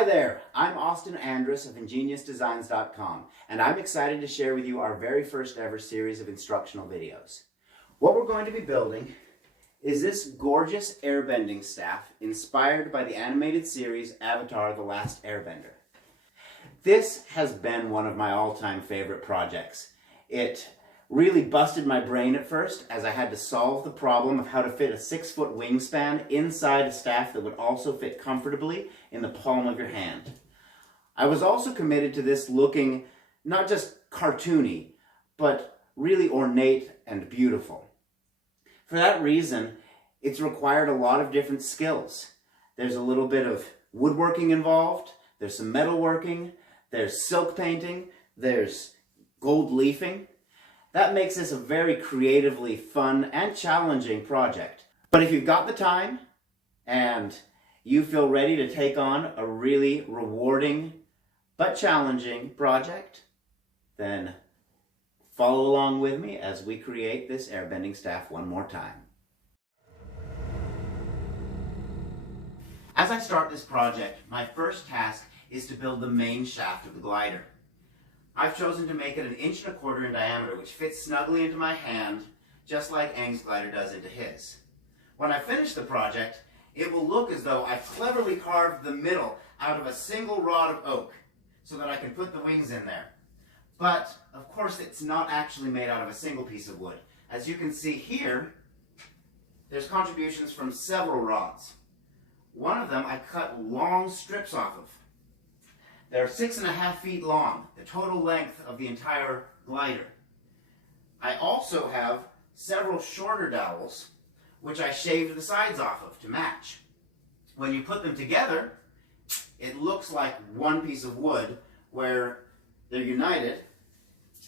Hi there, I'm Austin Andrus of IngeniousDesigns.com, and I'm excited to share with you our very first ever series of instructional videos. What we're going to be building is this gorgeous airbending staff inspired by the animated series Avatar: The Last Airbender. This has been one of my all-time favorite projects. It really busted my brain at first as I had to solve the problem of how to fit a 6-foot wingspan inside a staff that would also fit comfortably in the palm of your hand. I was also committed to this looking not just cartoony, but really ornate and beautiful. For that reason, it's required a lot of different skills. There's a little bit of woodworking involved, there's some metalworking, there's silk painting, there's gold leafing. That makes this a very creatively fun and challenging project. But if you've got the time and you feel ready to take on a really rewarding but challenging project, then follow along with me as we create this airbending staff one more time. As I start this project, my first task is to build the main shaft of the glider. I've chosen to make it 1.25 inches in diameter, which fits snugly into my hand, just like Aang's glider does into his. When I finish the project, it will look as though I've cleverly carved the middle out of a single rod of oak, so that I can put the wings in there. But, of course, it's not actually made out of a single piece of wood. As you can see here, there's contributions from several rods. One of them I cut long strips off of. They're 6.5 feet long, the total length of the entire glider. I also have several shorter dowels, which I shaved the sides off of to match. When you put them together, it looks like one piece of wood where they're united,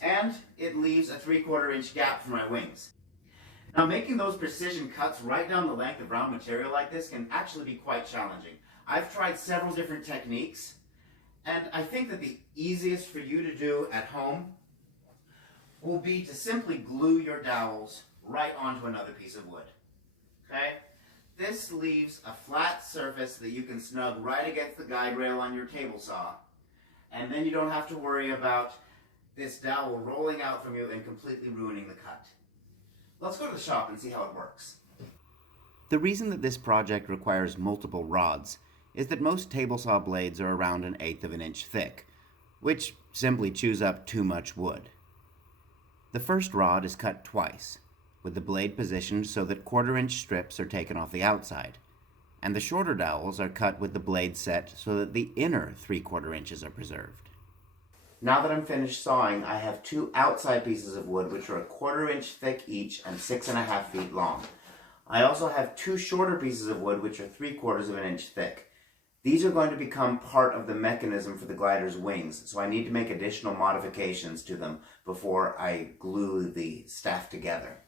and it leaves a 3/4 inch gap for my wings. Now, making those precision cuts right down the length of round material like this can actually be quite challenging. I've tried several different techniques, and I think that the easiest for you to do at home will be to simply glue your dowels right onto another piece of wood. Okay? This leaves a flat surface that you can snug right against the guide rail on your table saw, and then you don't have to worry about this dowel rolling out from you and completely ruining the cut. Let's go to the shop and see how it works. The reason that this project requires multiple rods is that most table saw blades are around 1/8 inch thick, which simply chews up too much wood. The first rod is cut twice, with the blade positioned so that 1/4 inch strips are taken off the outside, and the shorter dowels are cut with the blade set so that the inner 3/4 inches are preserved. Now that I'm finished sawing, I have 2 outside pieces of wood which are 1/4 inch thick each and 6.5 feet long. I also have 2 shorter pieces of wood which are 3/4 inch thick. These are going to become part of the mechanism for the glider's wings, so I need to make additional modifications to them before I glue the staff together.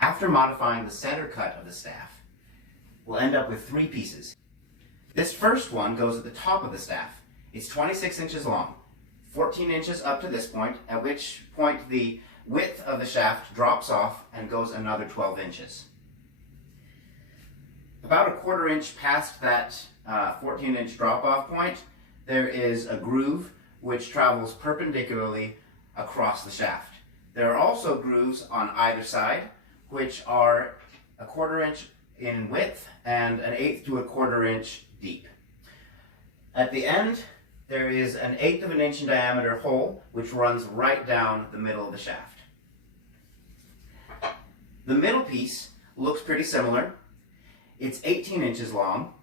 After modifying the center cut of the staff, we'll end up with 3 pieces. This first one goes at the top of the staff. It's 26 inches long, 14 inches up to this point, at which point the width of the shaft drops off and goes another 12 inches. About 1/4 inch past that 14 inch drop off point, there is a groove which travels perpendicularly across the shaft. There are also grooves on either side, which are 1/4 inch in width and 1/8 to 1/4 inch deep. At the end, there is 1/8 inch in diameter hole, which runs right down the middle of the shaft. The middle piece looks pretty similar. It's 18 inches long,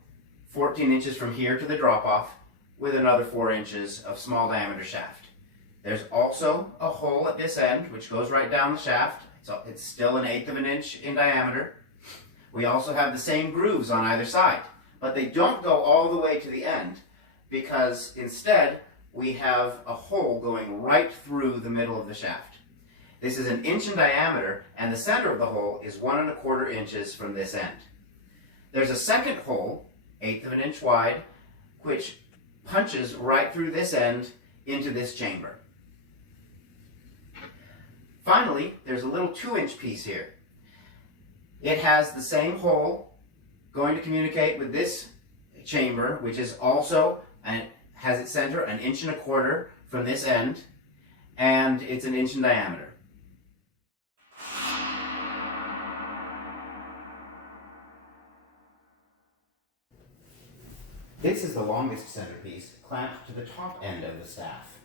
14 inches from here to the drop-off, with another 4 inches of small diameter shaft. There's also a hole at this end which goes right down the shaft. So it's still 1/8 of an inch in diameter. We also have the same grooves on either side, but they don't go all the way to the end because instead we have a hole going right through the middle of the shaft. This is 1 inch in diameter, and the center of the hole is 1 1/4 inches from this end. There's a second hole, 1/8 of an inch wide, which punches right through this end into this chamber. Finally, there's a little 2-inch piece here. It has the same hole going to communicate with this chamber, which is also has its center 1 1/4 inch from this end, and it's 1 inch in diameter. This is the longest centerpiece clamped to the top end of the staff.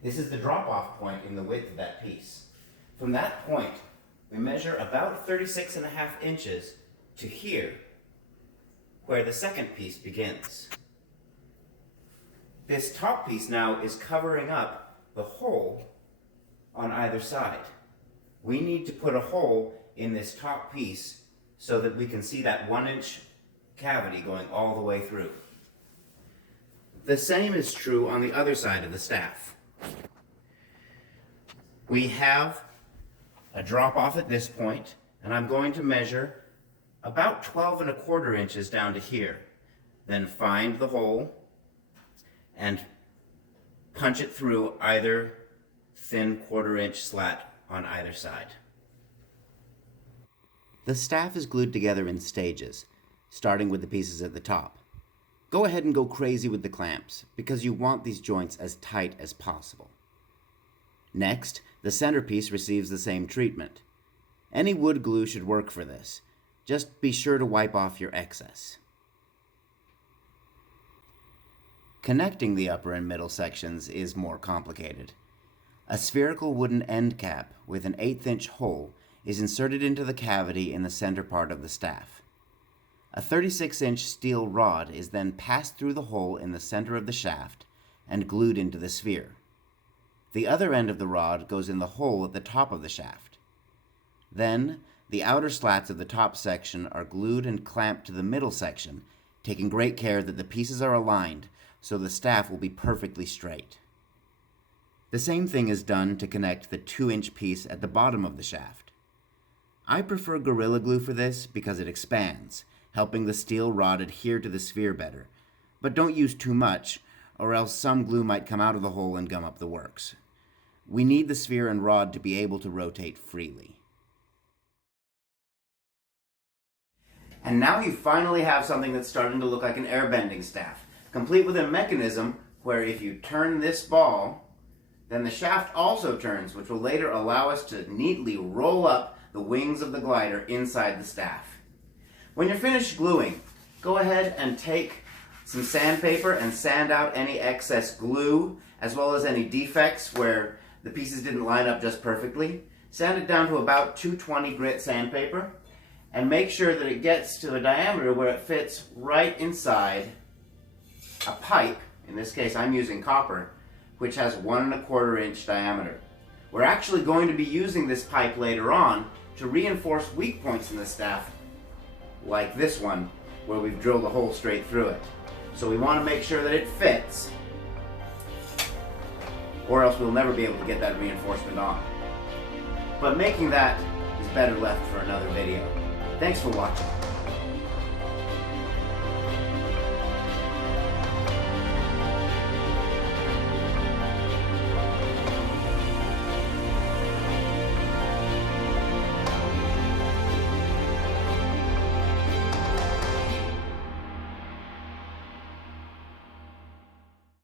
This is the drop-off point in the width of that piece. From that point, we measure about 36.5 inches to here, where the second piece begins. This top piece now is covering up the hole on either side. We need to put a hole in this top piece so that we can see that 1-inch cavity going all the way through. The same is true on the other side of the staff. We have a drop off at this point, and I'm going to measure about 12 1/4 inches down to here. Then find the hole and punch it through either thin 1/4 inch slat on either side. The staff is glued together in stages, starting with the pieces at the top. Go ahead and go crazy with the clamps, because you want these joints as tight as possible. Next, the centerpiece receives the same treatment. Any wood glue should work for this. Just be sure to wipe off your excess. Connecting the upper and middle sections is more complicated. A spherical wooden end cap with an 1/8 inch hole is inserted into the cavity in the center part of the staff. A 36-inch steel rod is then passed through the hole in the center of the shaft and glued into the sphere. The other end of the rod goes in the hole at the top of the shaft. Then, the outer slats of the top section are glued and clamped to the middle section, taking great care that the pieces are aligned so the staff will be perfectly straight. The same thing is done to connect the 2-inch piece at the bottom of the shaft. I prefer Gorilla Glue for this because it expands, helping the steel rod adhere to the sphere better, but don't use too much, or else some glue might come out of the hole and gum up the works. We need the sphere and rod to be able to rotate freely. And now you finally have something that's starting to look like an airbending staff, complete with a mechanism where if you turn this ball, then the shaft also turns, which will later allow us to neatly roll up the wings of the glider inside the staff. When you're finished gluing, go ahead and take some sandpaper and sand out any excess glue, as well as any defects where the pieces didn't line up just perfectly. Sand it down to about 220 grit sandpaper, and make sure that it gets to a diameter where it fits right inside a pipe. In this case, I'm using copper, which has 1 1/4 inch diameter. We're actually going to be using this pipe later on to reinforce weak points in the staff, like this one, where we've drilled a hole straight through it. So we want to make sure that it fits, or else we'll never be able to get that reinforcement on. But making that is better left for another video. Thanks for watching.